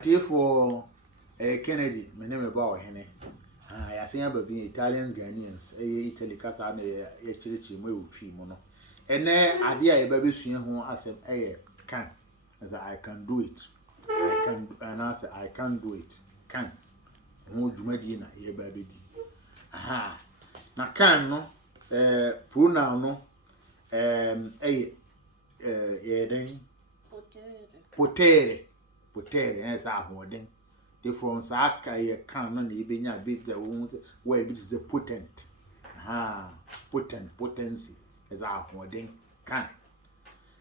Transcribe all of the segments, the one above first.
For Kennedy, my name about Henny. I say about being Italians, Ghanaians, Italy, Casa, a church in Will Tree Mono. And there, idea a baby swing who I said, can, as I can do it. I can, and I said, I can do it. Can. Who do Medina, ye baby. Aha. Now, can no, pronoun no, potere. Potere as a hoarding. The from Saka ye can on the Benya bit the wound where it is a potent. Aha, potency as a hoarding can.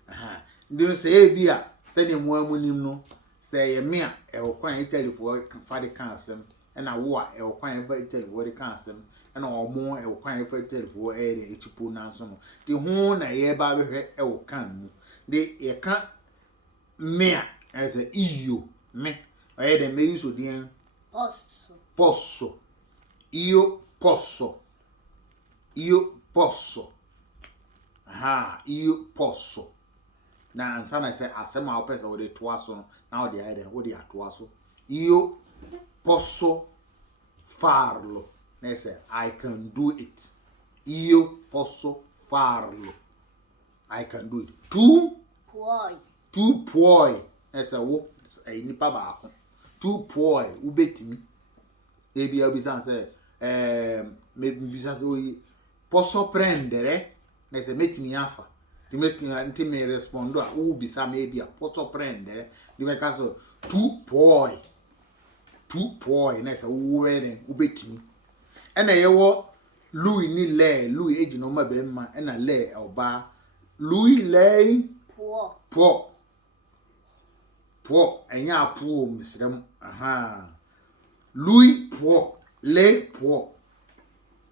Aha, don't say beer, send him one when you know. Say a mere, I will quite tell you for Father Cansom, and I war, I will quite tell you for the Cansom, and all more, I will quite tell you for a chippo nansom. The horn I hear by her, I will can. They can't mere. As a EU, me, I had a maze with the POSSO. Io posso. Aha, io posso. Now, and some I say, as some of over the twasso, now the idea, what they are twasso. Io posso farlo. They say, I can do it. Io posso farlo. I can do it. Tu puoi. As a walk, a nipa back. Two poi, ubetimi. Maybe I'll be saying, maybe we posso prendere. As a make me offer to make me respond. Who be some maybe a posso prendere. You make us two poi, and as a wedding, ubetimi. And I walk Louis ni lay, Louis agent on my bema, and a lay or bar. Louis lay poor. Poor, and ya poor, Miss Ram. Aha. Louis poor, lay poor.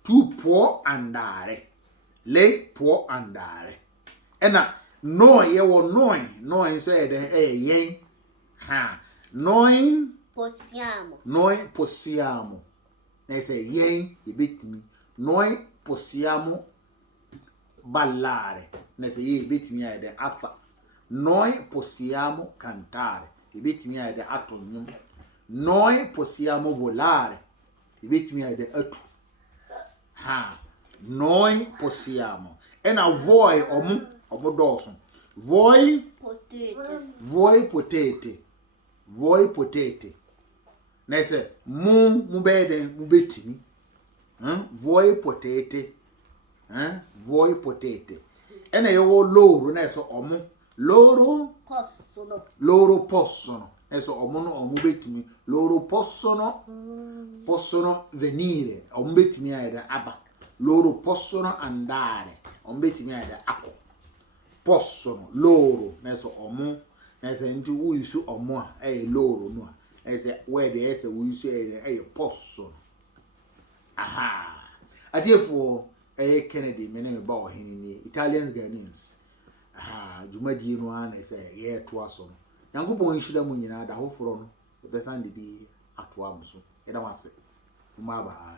Too poor and die. Lay poor and die. And no, you were knowing, said, yang. Ha. Knowing possiamo. They say, yang, you beat me. Knowing possiamo ballare. They say, ye beat me at the asa. Noi possiamo cantare. I bit me at the atum. Noi possiamo volare. I bit me at the atu. Ha. Noi possiamo. And a voi omodoson. Voi potete. Nese mu bede mu betimi. Voi potete. Voi potete. And a low neso omo. Loro possono. Adesso o betimi. Loro possono venire. O betimi da aba. Loro possono andare. O betimi da ako. Possono loro. Adesso adesso nti uisu omo loro no. Adesso where the ese uisu possono. Aha. Adiefo Kennedy meneme ba o hinini Italians Ghanaians. Jumadi no an say ye to aso. Yankopon hira mu nyina da hoforo no be san de bi ato am so. Eda wase. Umaba.